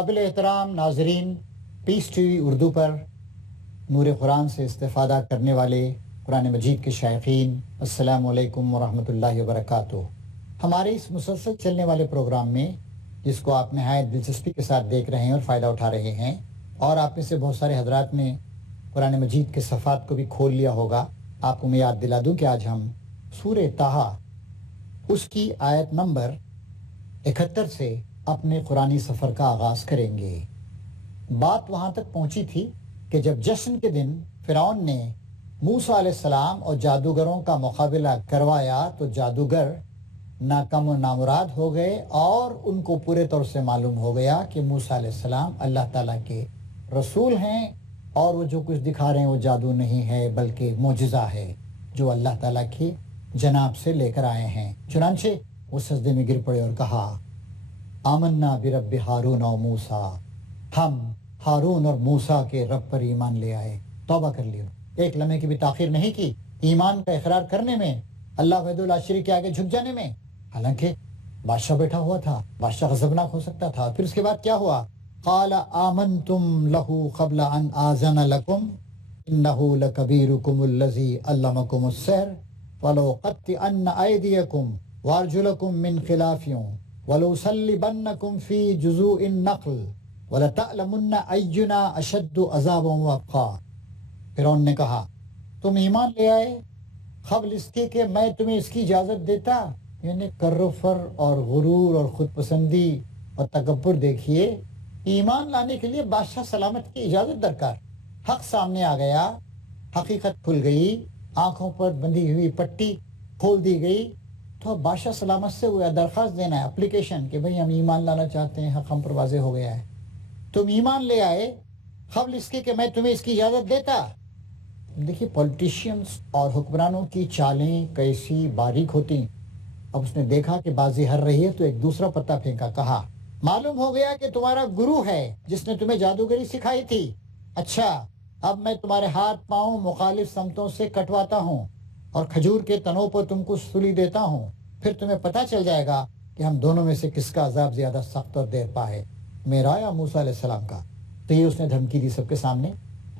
قابل احترام ناظرین، پیس ٹی وی اردو پر نور قرآن سے استفادہ کرنے والے قرآن مجید کے شائقین، السلام علیکم ورحمۃ اللہ وبرکاتہ۔ ہمارے اس مسلسل چلنے والے پروگرام میں، جس کو آپ نہایت دلچسپی کے ساتھ دیکھ رہے ہیں اور فائدہ اٹھا رہے ہیں، اور آپ میں سے بہت سارے حضرات نے قرآن مجید کے صفحات کو بھی کھول لیا ہوگا، آپ کو میں یاد دلا دوں کہ آج ہم سورہ طٰہٰ اس کی آیت نمبر 71 سے اپنے قرآنی سفر کا آغاز کریں گے۔ بات وہاں تک پہنچی تھی کہ جب جشن کے دن فرعون نے موسیٰ علیہ السلام اور جادوگروں کا مقابلہ کروایا تو جادوگر ناکام و نامراد ہو گئے، اور ان کو پورے طور سے معلوم ہو گیا کہ موسیٰ علیہ السلام اللہ تعالیٰ کے رسول ہیں، اور وہ جو کچھ دکھا رہے ہیں وہ جادو نہیں ہے بلکہ معجزہ ہے جو اللہ تعالیٰ کی جناب سے لے کر آئے ہیں۔ چنانچہ وہ سجدے میں گر پڑے اور کہا، آمنا برب ہارون و موسیٰ، ہم ہارون اور موسیٰ کے رب پر ایمان لے آئے۔ توبہ کر لیا، ایک لمحے کی بھی تاخیر نہیں کی ایمان کا اقرار کرنے میں، اللہ وحدہ لا شریک کے آگے جھک جانے میں۔ حالانکہ بادشاہ بیٹھا ہوا تھا، بادشاہ غضبناک ہو سکتا تھا۔ پھر اس کے بعد کیا ہوا؟ قال آمنتم لہ قبل ان آذن لکم انہ لکبیرکم الذی علمکم السحر ولأقطعن ایدیکم وارجلکم من خلاف ولأصلبنکم فی جذوع النخل ولتعلمن اینا اشد عذابا وابقا۔ فرعون نے کہا، تم ایمان لے آئے قبل اس کے کہ میں تمہیں اس کی اجازت دیتا؟ یعنی کر و فر اور غرور اور خود پسندی اور تکبر دیکھیے، ایمان لانے کے لیے بادشاہ سلامت کی اجازت درکار۔ حق سامنے آ گیا، حقیقت کھل گئی، آنکھوں پر بندھی ہوئی پٹی کھول دی گئی، تو بادشاہ سلامت سے وہ درخواست دینا ہے، اپلیکیشن، کہ بھئی ہم ایمان لانا چاہتے ہیں، حق ہم پر واضح ہو گیا ہے۔ تم ایمان لے آئے قبل اس کے کہ میں تمہیں اس کی اجازت دیتا۔ دیکھیے پولیٹیشینز اور حکمرانوں کی چالیں کیسی باریک ہوتی۔ اب اس نے دیکھا کہ بازی ہر رہی ہے تو ایک دوسرا پتہ پھینکا، کہا، معلوم ہو گیا کہ تمہارا گرو ہے جس نے تمہیں جادوگری سکھائی تھی۔ اچھا، اب میں تمہارے ہاتھ پاؤں مخالف سمتوں سے کٹواتا ہوں اور کھجور کے تنوں پر تم کو سولی دیتا ہوں، پھر تمہیں پتہ چل جائے گا کہ ہم دونوں میں سے کس کا عذاب زیادہ سخت اور دیر پا ہے، میرا یا موسیٰ علیہ السلام کا۔ تو یہ اس نے دھمکی دی سب کے سامنے،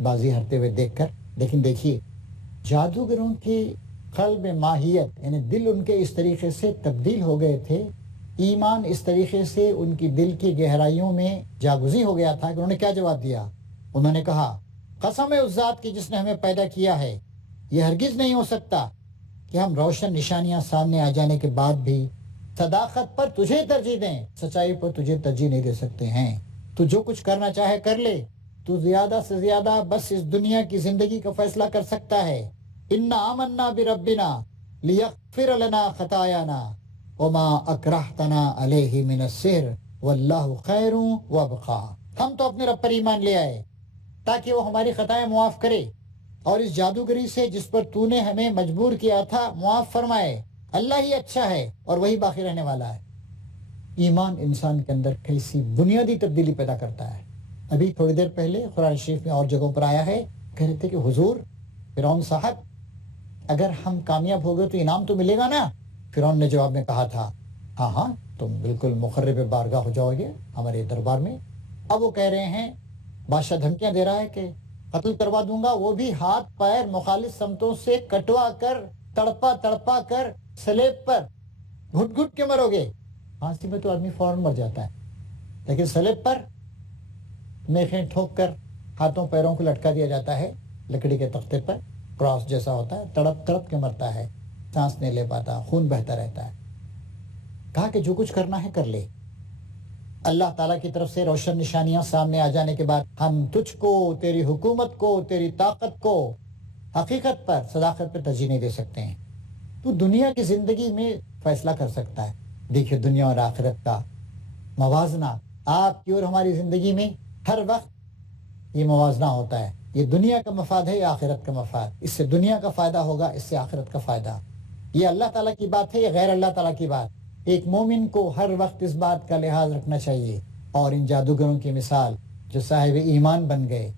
بازی ہرتے ہوئے دیکھ کر۔ لیکن دیکھیے جادوگروں کی قلب ماہیت، یعنی دل ان کے اس طریقے سے تبدیل ہو گئے تھے، ایمان اس طریقے سے ان کی دل کی گہرائیوں میں جاگزی ہو گیا تھا کہ انہوں نے کیا جواب دیا؟ انہوں نے کہا، قسم ہے اس ذات کی جس نے ہمیں پیدا کیا ہے، یہ ہرگز نہیں ہو سکتا کہ ہم روشن نشانیاں سامنے آ جانے کے بعد بھی صداقت پر تجھے ترجیح دیں، سچائی پر تجھے ترجیح نہیں دے سکتے ہیں۔ تو جو کچھ کرنا چاہے کر لے، تو زیادہ سے زیادہ بس اس دنیا کی زندگی کا فیصلہ کر سکتا ہے۔ انا آمنا بربنا لیغفر لنا خطایانا وما اکرہتنا علیہ من السحر واللہ خیر وابقا۔ ہم تو اپنے رب پر ایمان لے آئے تاکہ وہ ہماری خطائیں معاف کرے، اور اس جادوگری سے جس پر تو نے ہمیں مجبور کیا تھا معاف فرمائے۔ اللہ ہی اچھا ہے اور وہی باقی رہنے والا ہے۔ ایمان انسان کے اندر کیسی بنیادی تبدیلی پیدا کرتا ہے۔ ابھی تھوڑی دیر پہلے قرآن شریف میں اور جگہوں پر آیا ہے، کہہ رہے تھے کہ حضور فرعون صاحب، اگر ہم کامیاب ہو گئے تو انعام تو ملے گا نا؟ فرعون نے جواب میں کہا تھا، ہاں ہاں، تم بالکل مقرب بارگاہ ہو جاؤ گے ہمارے دربار میں۔ اب وہ کہہ رہے ہیں، بادشاہ دھمکیاں دے رہا ہے کہ قتل کروا دوں گا، وہ بھی ہاتھ پیر مخالف سمتوں سے کٹوا کر، تڑپا تڑپا کر، سلیب پر گھٹ گھٹ کے مرو گے۔ پھانسی میں تو آدمی فوراً مر جاتا ہے، لیکن سلیب پر میخیں ٹھوک کر ہاتھوں پیروں کو لٹکا دیا جاتا ہے لکڑی کے تختے پر، کراس جیسا ہوتا ہے، تڑپ تڑپ کے مرتا ہے، سانس نہیں لے پاتا، خون بہتا رہتا ہے۔ کہا کہ جو کچھ کرنا ہے کر لے، اللہ تعالیٰ کی طرف سے روشن نشانیاں سامنے آ جانے کے بعد ہم تجھ کو، تیری حکومت کو، تیری طاقت کو حقیقت پر، صداقت پر ترجیح نہیں دے سکتے ہیں۔ تو دنیا کی زندگی میں فیصلہ کر سکتا ہے۔ دیکھیے دنیا اور آخرت کا موازنہ آپ کی اور ہماری زندگی میں ہر وقت یہ موازنہ ہوتا ہے، یہ دنیا کا مفاد ہے یا آخرت کا مفاد، اس سے دنیا کا فائدہ ہوگا، اس سے آخرت کا فائدہ۔ یہ اللہ تعالیٰ کی بات ہے یا غیر اللہ تعالیٰ کی بات؟ ایک مومن کو ہر وقت اس بات کا لحاظ رکھنا چاہیے۔ اور ان جادوگروں کی مثال جو صاحب ایمان بن گئے،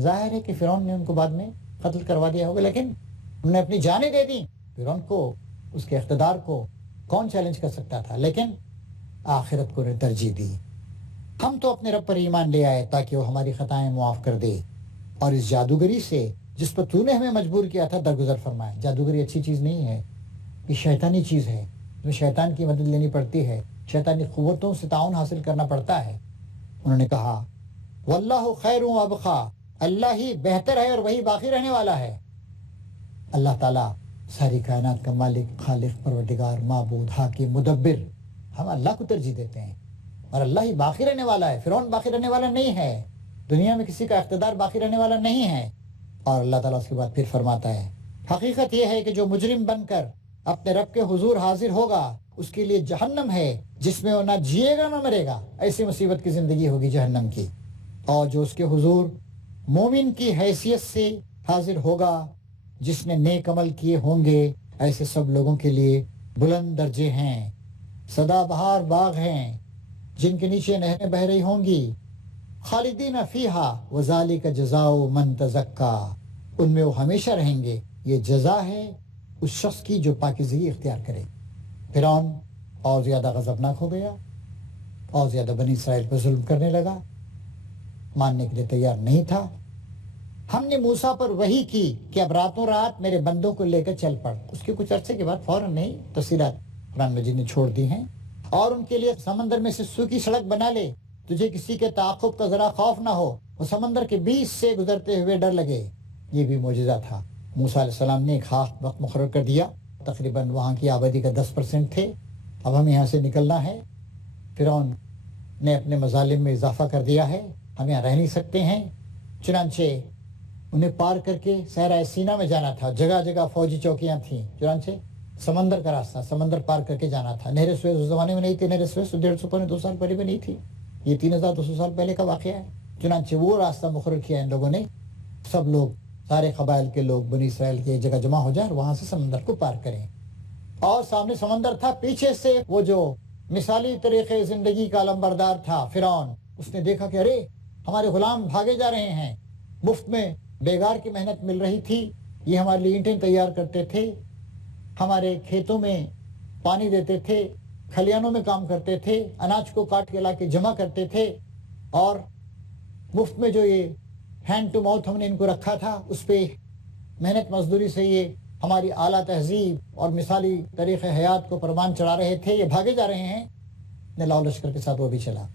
ظاہر ہے کہ فرعون نے ان کو بعد میں قتل کروا دیا ہوگا، لیکن انہوں نے اپنی جانیں دے دی۔ فرعون کو، اس کے اقتدار کو کون چیلنج کر سکتا تھا؟ لیکن آخرت کو ترجیح دی۔ ہم تو اپنے رب پر ایمان لے آئے تاکہ وہ ہماری خطائیں معاف کر دے، اور اس جادوگری سے جس پر تو نے ہمیں مجبور کیا تھا درگزر فرمائے۔ جادوگری اچھی چیز نہیں ہے، یہ شیطانی چیز ہے، اس میں شیطان کی مدد لینی پڑتی ہے، شیطانی قوتوں سے تعاون حاصل کرنا پڑتا ہے۔ انہوں نے کہا واللہ خیر و ابقا، اللہ ہی بہتر ہے اور وہی باقی رہنے والا ہے۔ اللہ تعالیٰ ساری کائنات کا مالک، خالق، پروردگار، معبود، حاکم، مدبر، ہم اللہ کو ترجیح دیتے ہیں، اور اللہ ہی باقی رہنے والا ہے۔ فرعون باقی رہنے والا نہیں ہے، دنیا میں کسی کا اقتدار باقی رہنے والا نہیں ہے۔ اور اللہ تعالیٰ اس کے بعد پھر فرماتا ہے حقیقت یہ ہے کہ جو مجرم بن کر اپنے رب کے حضور حاضر ہوگا اس کے لیے جہنم ہے جس میں وہ نہ جیے گا نہ مرے گا، ایسی مصیبت کی زندگی ہوگی جہنم کی۔ اور جو اس کے حضور مومن کی حیثیت سے حاضر ہوگا جس نے نیک عمل کیے ہوں گے، ایسے سب لوگوں کے لیے بلند درجے ہیں، سدا بہار باغ ہیں جن کے نیچے نہریں بہہ رہی ہوں گی، خالدین فیہا وذالک جزاء من تزکا، ان میں وہ ہمیشہ رہیں گے، یہ جزا ہے اس شخص کی جو پاکیزگی اختیار کرے۔ فرعون اور زیادہ غضبناک ہو گیا اور زیادہ بنی اسرائیل پر ظلم کرنے لگا، ماننے کے لیے تیار نہیں تھا۔ ہم نے موسیٰ پر وحی کی کہ اب راتوں رات میرے بندوں کو لے کر چل پڑ۔ اس کے کچھ عرصے کے بعد فوراً نہیں، تفصیلات قرآن مجید نے چھوڑ دی ہیں، اور ان کے لیے سمندر میں سے سوکھی سڑک بنا لے، تجھے کسی کے تعاقب کا ذرا خوف نہ ہو، وہ سمندر کے بیچ سے گزرتے ہوئے ڈر لگے۔ یہ بھی معجزہ تھا۔ موسیٰ علیہ السلام نے ایک خاص وقت مقرر کر دیا، تقریباً وہاں کی آبادی کا 10% تھے، اب ہم یہاں سے نکلنا ہے، فرعون نے اپنے مظالم میں اضافہ کر دیا ہے، ہم یہاں رہ نہیں سکتے ہیں۔ چنانچہ انہیں پار کر کے صحرائے سینا میں جانا تھا، جگہ جگہ فوجی چوکیاں تھیں، چنانچہ سمندر کا راستہ، سمندر پار کر کے جانا تھا۔ نہر سویز اس زمانے میں نہیں تھی، نہر سویز 150 2 سال پہلے بھی نہیں تھی، یہ 3200 سال پہلے کا واقعہ ہے۔ چنانچہ وہ راستہ مقرر کیا ان لوگوں نے، سب لوگ، سارے قبائل کے لوگ بنی اسرائیل کی ایک جگہ جمع ہو جائیں اور وہاں سے سمندر کو پار کریں۔ اور سامنے سمندر تھا، پیچھے سے وہ جو مثالی طریقے زندگی کا علمبردار تھا فرعون، اس نے دیکھا کہ ارے ہمارے غلام بھاگے جا رہے ہیں، مفت میں بیگار کی محنت مل رہی تھی، یہ ہمارے لیے اینٹیں تیار کرتے تھے، ہمارے کھیتوں میں پانی دیتے تھے، کھلیانوں میں کام کرتے تھے، اناج کو کاٹ کے لا کے جمع کرتے تھے، اور مفت میں جو یہ ہینڈ ٹو ماؤتھ ہم نے ان کو رکھا تھا، اس پہ محنت مزدوری سے یہ ہماری اعلیٰ تہذیب اور مثالی طریقہ حیات کو پروان چڑھا رہے تھے، یہ بھاگے جا رہے ہیں۔ لاؤ لشکر کے ساتھ وہ بھی چلا۔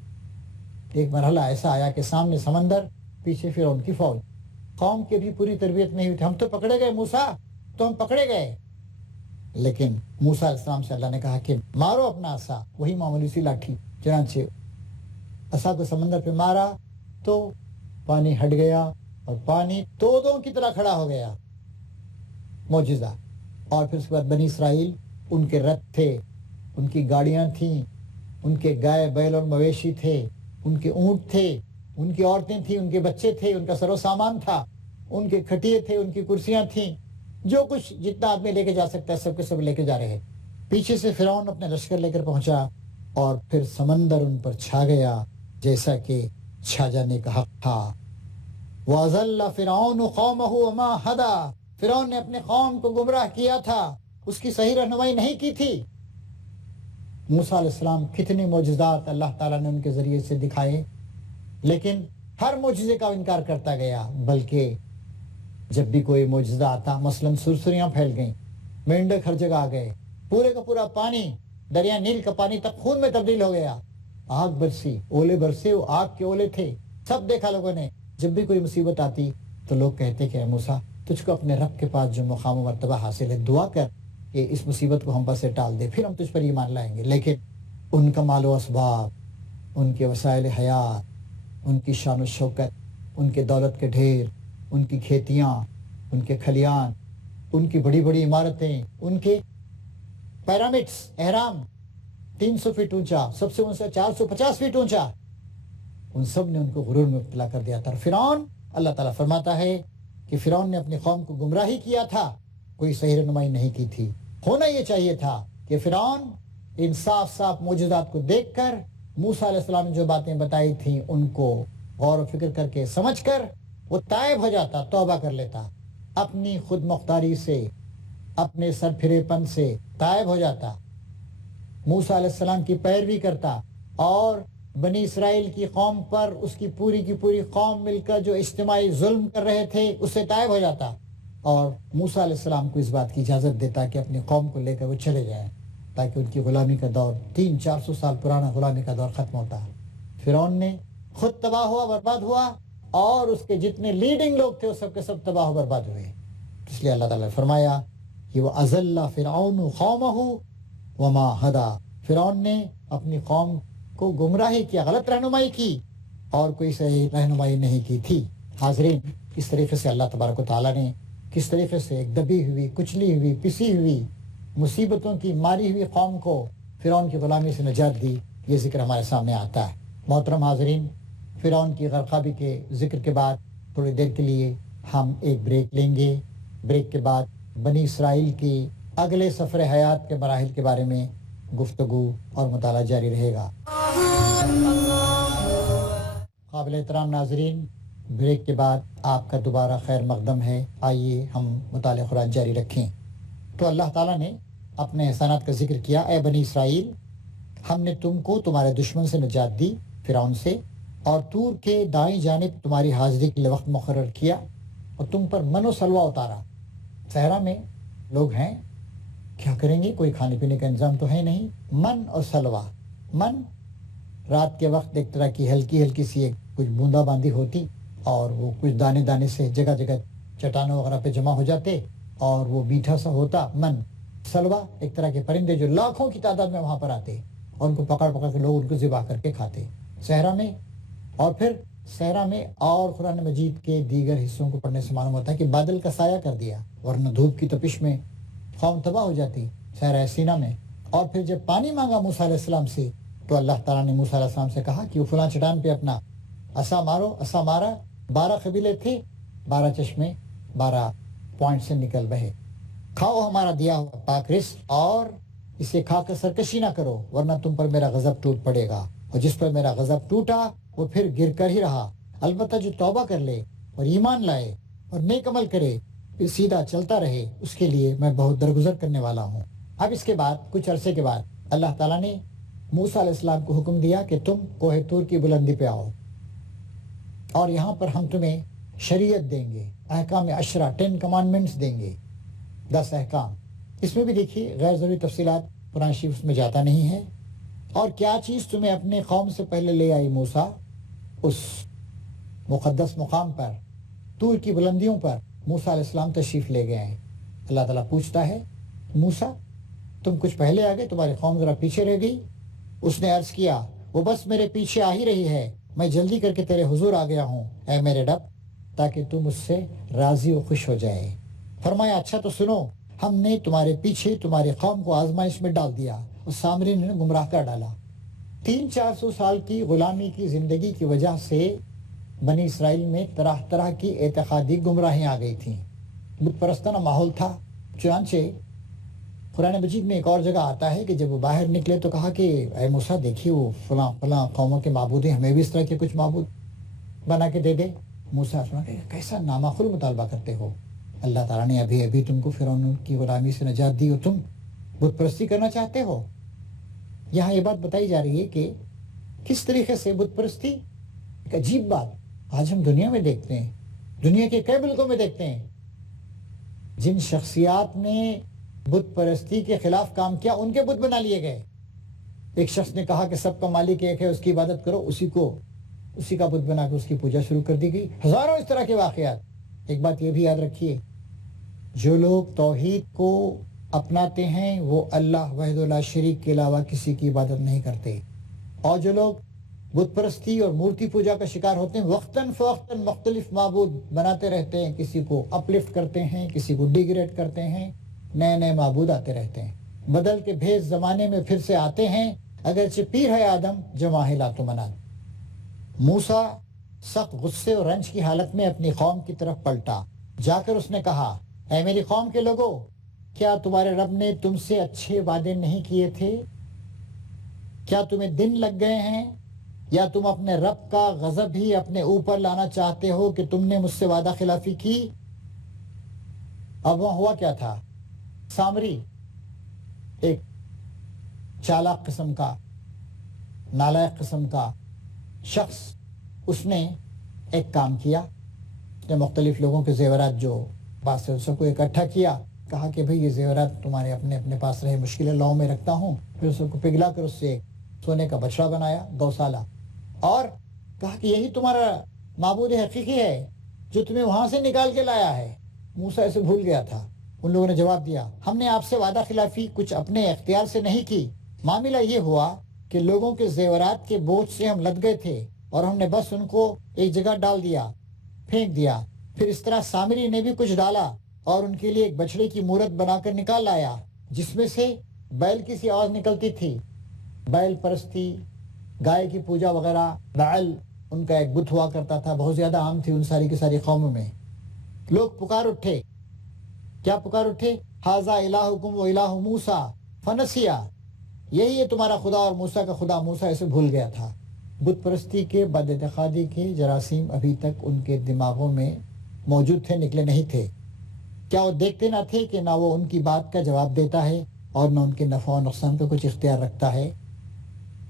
ایک مرحلہ ایسا آیا کہ سامنے سمندر، پیچھے فرعون کی فوج، قوم کی بھی پوری تربیت نہیں ہوئی تھی، ہم تو پکڑے گئے موسیٰ، تو ہم پکڑے گئے۔ لیکن موسیٰ علیہ السلام سے اللہ نے کہا کہ مارو اپنا عصا، وہی معمولی سی لاٹھی، چنانچہ عصا کو سمندر پہ مارا تو پانی ہٹ گیا اور پانی تودوں کی طرح کھڑا ہو گیا، معجزہ۔ اور پھر اس کے بعد بنی اسرائیل، ان کے رتھ تھے، ان کی گاڑیاں تھیں، ان کے گائے بیل اور مویشی تھے، ان کے اونٹ تھے، ان کی عورتیں تھیں، ان کے بچے تھے، ان کا سر و سامان تھا، ان کے کھٹیے تھے، ان کی کرسیاں تھیں، جو کچھ جتنا آدمی لے کے جا سکتا ہے سب کے سب لے کے جا رہے۔ پیچھے سے فرعون اپنے لشکر لے کر پہنچا اور پھر سمندر ان پر چھا گیا جیسا کہ چھا جانے کا حق تھا۔ وَأَضَلَّ فِرْعَوْنُ قَوْمَهُ وَمَا هَدَىٰ، فرعون نے اپنے قوم کو گمراہ کیا تھا، اس کی صحیح رہنمائی نہیں کی تھی۔ موسیٰ علیہ السلام کتنے معجزات اللہ تعالیٰ نے ان کے ذریعے سے دکھائے، لیکن ہر معجزے کا انکار کرتا گیا، بلکہ جب بھی کوئی معجزہ آتا، مثلاً سرسریاں پھیل گئیں، مینڈک ہر جگہ آ گئے، پورے کا پورا پانی دریا نیل کا پانی تک خون میں تبدیل ہو گیا، آگ برسی، اولے برسے، وہ آگ کے اولے تھے، سب دیکھا لوگوں نے۔ جب بھی کوئی مصیبت آتی تو لوگ کہتے کہ اے موسیٰ، تجھ کو اپنے رب کے پاس جو مقام و مرتبہ حاصل ہے، دعا کر کہ اس مصیبت کو ہم پر سے ٹال دے، پھر ہم تجھ پر ایمان لائیں گے۔ لیکن ان کا مال و اسباب، ان کے وسائل حیات، ان کی شان و شوکت، ان کے دولت کے ڈھیر، ان کی کھیتیاں، ان کے کھلیان، ان کی بڑی بڑی عمارتیں، ان کے پیرامڈس، اہرام 300 فٹ اونچا، سب سے اونچا 450 فٹ اونچا، ان سب نے ان کو غرور میں مبتلا کر دیا تھا۔ فرعون، اللہ تعالیٰ فرماتا ہے کہ فرعون نے اپنی قوم کو گمراہی کیا تھا، کوئی صحیح رہنمائی نہیں کی تھی۔ ہونا یہ چاہیے تھا کہ فرعون ان صاف صاف معجزات کو دیکھ کر موسیٰ علیہ السلام نے جو باتیں بتائی تھیں ان کو غور و فکر کر کے سمجھ کر وہ تائب ہو جاتا، توبہ کر لیتا، اپنی خود مختاری سے، اپنے سر پھرے پن سے تائب ہو جاتا، موسیٰ علیہ السلام کی پیروی کرتا اور بنی اسرائیل کی قوم پر اس کی پوری قوم مل کر جو اجتماعی ظلم کر رہے تھے اس سے طائب ہو جاتا اور موسیٰ علیہ السلام کو اس بات کی اجازت دیتا کہ اپنی قوم کو لے کر وہ چلے جائیں تاکہ ان کی غلامی کا دور 300-400 سال پرانا غلامی کا دور ختم ہوتا. فرعون نے خود تباہ ہوا، برباد ہوا اور اس کے جتنے لیڈنگ لوگ تھے وہ سب کے سب تباہ و برباد ہوئے. اس لیے اللہ تعالیٰ نے فرمایا کہ وہ اضل فرعون قومہ وما ہدا. فرعون نے اپنی قوم کو گمراہی کیا، غلط رہنمائی کی اور کوئی صحیح رہنمائی نہیں کی تھی. حاضرین، اس طریقے سے اللہ تبارک و تعالیٰ نے کس طریقے سے ایک دبی ہوئی، کچلی ہوئی، پسی ہوئی، مصیبتوں کی ماری ہوئی قوم کو فرعون کی غلامی سے نجات دی، یہ ذکر ہمارے سامنے آتا ہے. محترم حاضرین، فرعون کی غرقابی کے ذکر کے بعد تھوڑی دیر کے لیے ہم ایک بریک لیں گے. بریک کے بعد بنی اسرائیل کی اگلے سفر حیات کے مراحل کے بارے میں گفتگو اور مطالعہ جاری رہے گا. قابل احترام ناظرین، بریک کے بعد آپ کا دوبارہ خیر مقدم ہے. آئیے ہم مطالعہ قرآن جاری رکھیں. تو اللہ تعالیٰ نے اپنے احسانات کا ذکر کیا. اے بنی اسرائیل، ہم نے تم کو تمہارے دشمن سے نجات دی، فرعون سے، اور طور کے دائیں جانب تمہاری حاضری کے لیے وقت مقرر کیا اور تم پر من و سلوہ اتارا. صحرا میں لوگ ہیں، کیا کریں گے؟ کوئی کھانے پینے کا انتظام تو ہے نہیں. من اور سلوہ، من رات کے وقت ایک طرح کی ہلکی سی ایک کچھ بوندا باندی ہوتی اور وہ کچھ دانے دانے سے جگہ جگہ چٹانوں وغیرہ پہ جمع ہو جاتے اور وہ میٹھا سا ہوتا من. سلوہ ایک طرح کے پرندے جو لاکھوں کی تعداد میں وہاں پر آتے اور ان کو پکڑ کے لوگ ان کو ذبح کر کے کھاتے صحرا میں. اور پھر صحرا میں اور قرآن مجید کے دیگر حصوں کو پڑھنے سے معلوم ہوتا ہے کہ بادل کا سایہ کر دیا، ورنہ دھوپ کی تپش میں قوم تباہ ہو جاتی صحرا سینا میں. اور پھر جب پانی مانگا موسیٰ علیہ السلام سے تو اللہ تعالیٰ نے موسیٰ علیہ السلام سے کہا کہ وہ فلاں چٹان پہ اپنا عصا مارو. عصا مارا، 12 قبیلے تھے، 12 چشمے 12 پوائنٹ سے نکل بہے. کھاؤ ہمارا دیا ہوا پاک رزق اور اسے کھا کر سرکشی نہ کرو ورنہ تم پر میرا غضب ٹوٹ پڑے گا. اور جس پر میرا غضب ٹوٹا وہ پھر گر کر ہی رہا. البتہ جو توبہ کر لے اور ایمان لائے اور نیک عمل کرے، پھر سیدھا چلتا رہے، اس کے لیے میں بہت درگزر کرنے والا ہوں. اب اس کے بعد کچھ عرصے کے بعد اللہ تعالیٰ نے موسیٰ علیہ السلام کو حکم دیا کہ تم کوہ طور کی بلندی پہ آؤ اور یہاں پر ہم تمہیں شریعت دیں گے، احکام 10 10 کمانڈمنٹس دیں گے، 10 احکام. اس میں بھی دیکھیے غیر ضروری تفصیلات قرآن شریف اس میں جاتا نہیں ہے. اور کیا چیز تمہیں اپنے قوم سے پہلے لے آئی موسیٰ؟ اس مقدس مقام پر، طور کی بلندیوں پر موسیٰ علیہ السلام تشریف لے گئے ہیں. اللہ تعالیٰ پوچھتا ہے موسیٰ تم کچھ پہلے آ گئے، تمہاری قوم ذرا پیچھے رہ گئی. اس نے عرض کیا وہ بس میرے پیچھے آ ہی رہی ہے، میں جلدی کر کے تیرے حضور آ گیا ہوں اے میرے رب، تاکہ تم اس سے راضی و خوش ہو جائے. فرمایا اچھا تو سنو، ہم نے تمہارے پیچھے تمہاری قوم کو آزمائش میں ڈال دیا اور سامری نے گمراہ کر ڈالا. 300-400 سال کی غلامی کی زندگی کی وجہ سے بنی اسرائیل میں طرح طرح کی اعتقادی گمراہیاں آ گئی تھیں، بت پرستانہ ماحول تھا. چنانچہ قرآن مجید میں ایک اور جگہ آتا ہے کہ جب وہ باہر نکلے تو کہا کہ اے موسیٰ دیکھیے وہ فلاں قوموں کے معبود ہیں، ہمیں بھی اس طرح کے کچھ معبود بنا کے دے دے. موسیٰ سنا کہ کیسا نامعقول مطالبہ کرتے ہو، اللہ تعالیٰ نے ابھی تم کو فرعون کی غلامی سے نجات دی اور تم بت پرستی کرنا چاہتے ہو. یہاں یہ بات بتائی جا رہی ہے کہ کس طریقے سے بت پرستی ایک عجیب بات آج ہم دنیا میں دیکھتے ہیں، دنیا کے کئی ملکوں میں دیکھتے ہیں. جن شخصیات نے بت پرستی کے خلاف کام کیا ان کے بت بنا لیے گئے. ایک شخص نے کہا کہ سب کا مالک ایک ہے، اس کی عبادت کرو، اسی کا بت بنا کے اس کی پوجا شروع کر دی گئی. ہزاروں اس طرح کے واقعات. ایک بات یہ بھی یاد رکھیے، جو لوگ توحید کو اپناتے ہیں وہ اللہ وحدہ لا شریک کے علاوہ کسی کی عبادت نہیں کرتے، اور جو لوگ بت پرستی اور مورتی پوجا کا شکار ہوتے ہیں وقتاً فوقتاً مختلف معبود بناتے رہتے ہیں، کسی کو اپلفٹ کرتے ہیں، کسی کو ڈیگریڈ کرتے ہیں، نئے معبود آتے رہتے ہیں، بدل کے بھیس زمانے میں پھر سے آتے ہیں. اگرچہ پیر ہے آدم جمع ہے لات و منات. موسیٰ سخت غصے اور رنج کی حالت میں اپنی قوم کی طرف پلٹا. جا کر اس نے کہا اے میری قوم کے لوگوں، کیا تمہارے رب نے تم سے اچھے وعدے نہیں کیے تھے؟ کیا تمہیں دن لگ گئے ہیں، یا تم اپنے رب کا غضب ہی اپنے اوپر لانا چاہتے ہو کہ تم نے مجھ سے وعدہ خلافی کی؟ اب وہاں ہوا کیا تھا؟ سامری ایک چالاک قسم کا، نالائق قسم کا، شخص اس نے ایک کام کیا، اس نے مختلف لوگوں کے زیورات جو پاس سے سب کو اکٹھا کیا، کہا کہ بھئی یہ زیورات تمہارے اپنے اپنے پاس رہے، مشکل اللہ میں رکھتا ہوں. پھر اس کو پگھلا کر اس سے ایک سونے کا بچڑا بنایا گوسالہ، اور کہا کہ یہی تمہارا معبود حقیقی ہے جو تمہیں وہاں سے نکال کے لایا ہے. موسیٰ اسے بھول گیا تھا. ان لوگوں نے جواب دیا، ہم نے آپ سے وعدہ خلافی کچھ اپنے اختیار سے نہیں کی، معاملہ یہ ہوا کہ لوگوں کے زیورات کے بوجھ سے ہم لد گئے تھے اور ہم نے بس ان کو ایک جگہ ڈال دیا، پھینک دیا. پھر اس طرح سامری نے بھی کچھ ڈالا اور ان کے لیے ایک بچڑے کی مورت بنا کر نکال لایا جس میں سے بیل کی سی آواز نکلتی تھی. بیل پرستی، گائے کی پوجا وغیرہ، بعل ان کا ایک بت ہوا کرتا تھا، بہت زیادہ عام تھی ان ساری کی ساری قوموں میں. لوگ پکار اٹھے، کیا پکار اٹھے؟ ھذا الہکم و الہ موسیٰ فنسیا، یہی ہے تمہارا خدا اور موسیٰ کا خدا. موسیٰ اسے بھول گیا تھا. بت پرستی کے بد اعتقادی کے جراثیم ابھی تک ان کے دماغوں میں موجود تھے، نکلے نہیں تھے. کیا وہ دیکھتے نہ تھے کہ نہ وہ ان کی بات کا جواب دیتا ہے اور نہ ان کے نفع و نقصان کا کچھ اختیار رکھتا ہے؟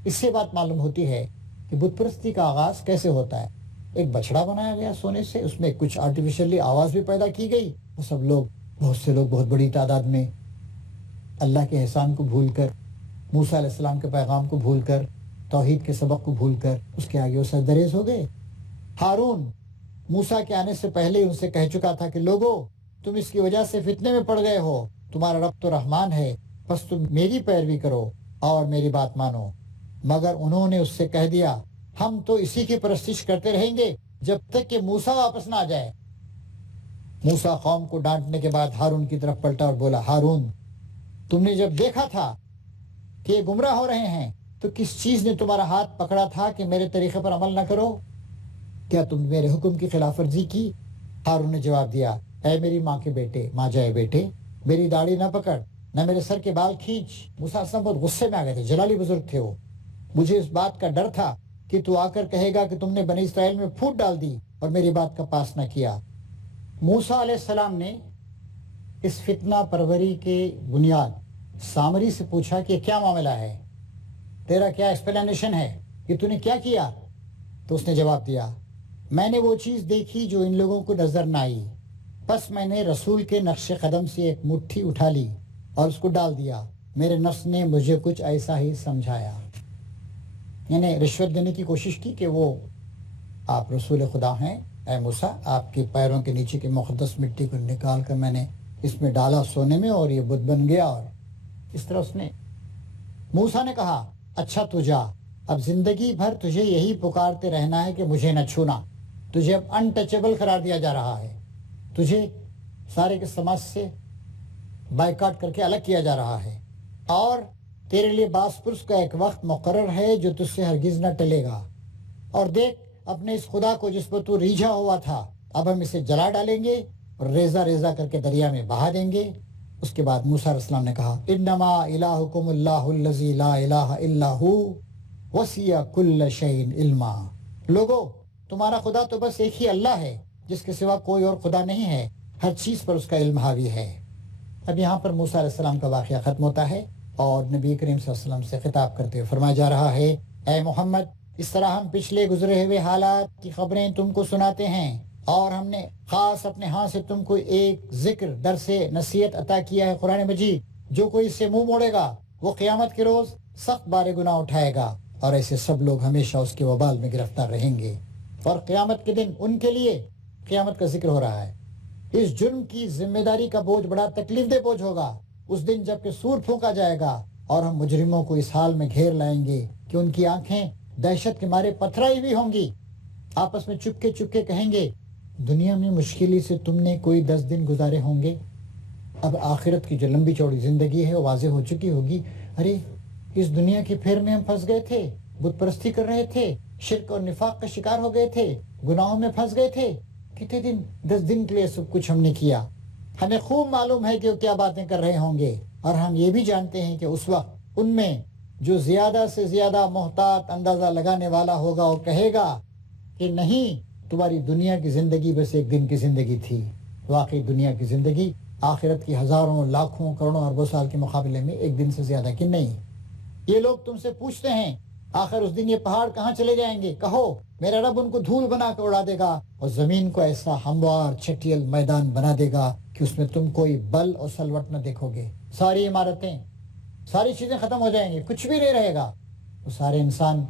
اس سے بات معلوم ہوتی ہے کہ بت پرستی کا آغاز کیسے ہوتا ہے. ایک بچڑا بنایا گیا سونے سے، اس میں کچھ آرٹیفیشلی آواز بھی پیدا کی گئی. وہ سب لوگ، بہت سے لوگ بہت بڑی تعداد میں اللہ کے احسان کو بھول کر، موسیٰ علیہ السلام کے پیغام کو بھول کر، توحید کے سبق کو بھول کر اس کے آگے وہ سردریز ہو گئے. ہارون موسیٰ کے آنے سے پہلے ان سے کہہ چکا تھا کہ لوگو تم اس کی وجہ سے فتنے میں پڑ گئے ہو، تمہارا رب تو رحمان ہے، بس تم میری پیروی کرو اور میری بات مانو. مگر انہوں نے اس سے کہہ دیا ہم تو اسی کی پرستش کرتے رہیں گے جب تک کہ موسیٰ واپس نہ آ جائے. موسیٰ قوم کو ڈانٹنے کے بعد ہارون کی طرف پلٹا اور بولا، ہارون تم نے جب دیکھا تھا کہ یہ گمراہ ہو رہے ہیں تو کس چیز نے تمہارا ہاتھ پکڑا تھا کہ میرے طریقے پر عمل نہ کرو؟ کیا تم میرے حکم کی خلاف ورزی کی؟ ہارون نے جواب دیا، اے میری ماں کے بیٹے، ماں جائے بیٹے، میری داڑھی نہ پکڑ، نہ میرے سر کے بال کھینچ. موسیٰ علیہ السلام بہت غصے میں آ گئے تھے، جلالی بزرگ تھے وہ. مجھے اس بات کا ڈر تھا کہ تو آ کر کہے گا کہ تم نے بنی اسرائیل میں پھوٹ ڈال دی اور میری بات کا پاس نہ کیا. موسیٰ علیہ السلام نے اس فتنہ پروری کے بنیاد سامری سے پوچھا کہ کیا معاملہ ہے، تیرا کیا ایکسپلینیشن ہے، کہ تو نے کیا کیا؟ تو اس نے جواب دیا، میں نے وہ چیز دیکھی جو ان لوگوں کو نظر نہ آئی، بس میں نے رسول کے نقش قدم سے ایک مٹھی اٹھا لی اور اس کو ڈال دیا. میرے نفس نے مجھے کچھ ایسا ہی سمجھایا. یعنی رشوت دینے کی کوشش کی کہ وہ آپ رسول خدا ہیں، اے موسیٰ آپ کے پیروں کے نیچے کی مقدس مٹی کو نکال کر میں نے اس میں ڈالا سونے میں اور یہ بت بن گیا. اور اس طرح اس نے، موسیٰ نے کہا اچھا تو جا، اب زندگی بھر تجھے یہی پکارتے رہنا ہے کہ مجھے نہ چھونا. تجھے اب انٹچیبل قرار دیا جا رہا ہے، تجھے سارے کے سماج سے بائیکاٹ کر کے الگ کیا جا رہا ہے، اور تیرے لیے باس پرس کا ایک وقت مقرر ہے جو تجھ سے ہرگز نہ ٹلے گا. اور دیکھ اپنے اس خدا کو جس پر تو ریجھا ہوا تھا، اب ہم اسے جلا ڈالیں گے اور ریزہ ریزہ کر کے دریا میں بہا دیں گے. اس کے بعد موسیٰ علیہ السلام نے کہا انما الہکم اللہ الذی لا الہ الا ھو وسع کل شیء علما. لوگو تمہارا خدا تو بس ایک ہی اللہ ہے جس کے سوا کوئی اور خدا نہیں ہے، ہر چیز پر اس کا علم حاوی ہے. اب یہاں پر موسیٰ علیہ السلام کا واقعہ ختم ہوتا ہے اور نبی کریم صلی اللہ علیہ وسلم سے خطاب کرتے ہوئے فرمایا جا رہا ہے، اے محمد اس طرح ہم پچھلے گزرے ہوئے حالات کی خبریں تم کو سناتے ہیں، اور ہم نے خاص اپنے ہاں سے تم کو ایک ذکر درس نصیحت عطا کیا ہے قرآن مجید. جو کوئی اس سے منہ موڑے گا وہ قیامت کے روز سخت بار گناہ اٹھائے گا، اور ایسے سب لوگ ہمیشہ اس کے وبال میں گرفتار رہیں گے. اور قیامت کے دن ان کے لیے قیامت کا ذکر ہو رہا ہے. اس جرم کی ذمہ داری کا بوجھ بڑا تکلیف دہ بوجھ ہوگا اس دن جب کہ سور پھونکا جائے گا اور ہم مجرموں کو اس حال میں گھیر لائیں گے کہ ان کی آنکھیں دہشت کے مارے پتھرائی ہوئی ہوں گی. آپس میں چپکے چپکے کہیں گے دنیا میں مشکلی سے تم نے کوئی 10 دن گزارے ہوں گے، اب آخرت کی جو لمبی چوڑی زندگی ہے وہ واضح ہو چکی ہوگی. ارے اس دنیا کے پھیر میں ہم پھنس گئے تھے، بت پرستی کر رہے تھے، شرک اور نفاق کا شکار ہو گئے تھے، گناہوں میں پھنس گئے تھے. کتنے دن، 10 دن کے لیے سب کچھ ہم نے کیا. ہمیں خوب معلوم ہے کہ وہ کیا باتیں کر رہے ہوں گے، اور ہم یہ بھی جانتے ہیں کہ اس وقت ان میں جو زیادہ سے زیادہ محتاط اندازہ لگانے والا ہوگا وہ کہے گا کہ نہیں، تمہاری دنیا کی زندگی بس ایک دن کی زندگی تھی. واقعی دنیا کی زندگی آخرت کی ہزاروں لاکھوں کروڑوں اربوں سال کے مقابلے میں ایک دن سے زیادہ کی نہیں. یہ لوگ تم سے پوچھتے ہیں آخر اس دن یہ پہاڑ کہاں چلے جائیں گے؟ کہو میرا رب ان کو دھول بنا کر اڑا دے گا اور زمین کو ایسا ہموار چھٹیل میدان بنا دے گا کہ اس میں تم کوئی بل اور سلوٹ نہ دیکھو گے. ساری عمارتیں، ساری چیزیں ختم ہو جائیں گی، کچھ بھی نہیں رہے گا. وہ سارے انسان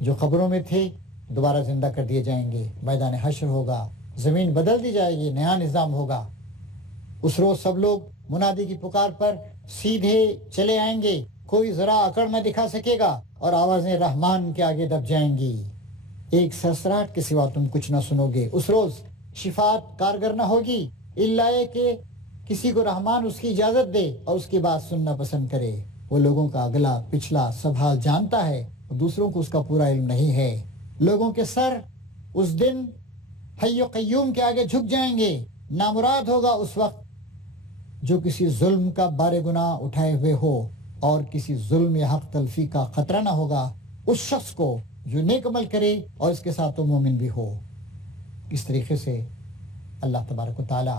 جو قبروں میں تھے دوبارہ زندہ کر دیے جائیں گے. میدان حشر ہوگا، زمین بدل دی جائے گی، نیا نظام ہوگا. اس روز سب لوگ منادی کی پکار پر سیدھے چلے آئیں گے، کوئی ذرا اکڑ نہ دکھا سکے گا اور آوازیں رحمان کے آگے دب جائیں گی. ایک سرسراہٹ کے سوا تم کچھ نہ سنو گے. اس روز شفاعت کارگر نہ ہوگی الا یہ کہ کسی کو رحمان اس کی اجازت دے اور اس کی بات سننا پسند کرے. وہ لوگوں کا اگلا پچھلا سب حال جانتا ہے اور دوسروں کو اس کا پورا علم نہیں ہے. لوگوں کے سر اس دن حی و قیوم کے آگے جھک جائیں گے. نامراد ہوگا اس وقت جو کسی ظلم کا بار گناہ اٹھائے ہوئے ہو اور کسی ظلم یا حق تلفی کا خطرہ نہ ہوگا اس شخص کو جو نیک عمل کرے اور اس کے ساتھ وہ مومن بھی ہو. اس طریقے سے اللہ تبارک و تعالی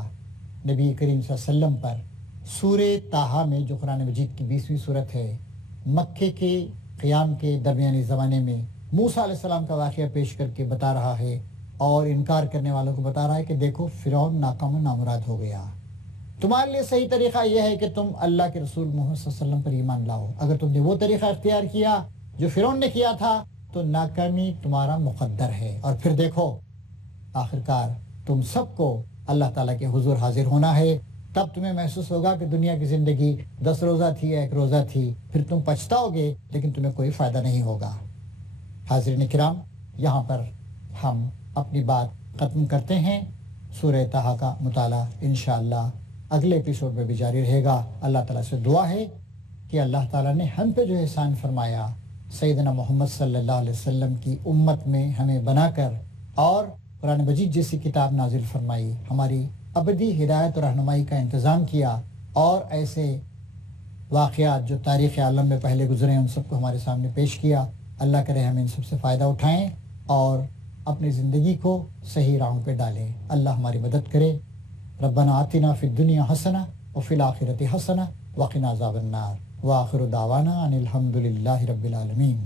نبی کریم صلی اللہ علیہ وسلم پر سورہ طٰہٰ میں جو قرآن مجید کی 20ویں سورت ہے، مکے کے قیام کے درمیانی زمانے میں موسیٰ علیہ السلام کا واقعہ پیش کر کے بتا رہا ہے اور انکار کرنے والوں کو بتا رہا ہے کہ دیکھو فرعون ناکام و نامراد ہو گیا. تمہارے لیے صحیح طریقہ یہ ہے کہ تم اللہ کے رسول محمد صلی اللہ علیہ وسلم پر ایمان لاؤ. اگر تم نے وہ طریقہ اختیار کیا جو فرعون نے کیا تھا تو ناکامی تمہارا مقدر ہے. اور پھر دیکھو آخرکار تم سب کو اللہ تعالیٰ کے حضور حاضر ہونا ہے. تب تمہیں محسوس ہوگا کہ دنیا کی زندگی 10 روزہ تھی یا 1 روزہ تھی. پھر تم پچھتاؤ گے لیکن تمہیں کوئی فائدہ نہیں ہوگا. حاضرین کرام، یہاں پر ہم اپنی بات ختم کرتے ہیں. سورہ طٰہٰ کا مطالعہ انشاءاللہ اگلے ایپیسوڈ میں بھی جاری رہے گا. اللہ تعالیٰ سے دعا ہے کہ اللہ تعالیٰ نے ہم پہ جو احسان فرمایا، سیدنا محمد صلی اللہ علیہ وسلم کی امت میں ہمیں بنا کر اور قرآن مجید جیسی کتاب نازل فرمائی، ہماری ابدی ہدایت اور رہنمائی کا انتظام کیا اور ایسے واقعات جو تاریخ عالم میں پہلے گزرے ہیں ان سب کو ہمارے سامنے پیش کیا. اللہ کرے ہم ان سب سے فائدہ اٹھائیں اور اپنی زندگی کو صحیح راہوں پہ ڈالیں. اللہ ہماری مدد کرے. ربنا آتنا فی الدنیا حسنہ وفی الآخرۃ حسنہ وقنا عذاب النار. وآخر دعوانا ان الحمد للہ رب العالمین.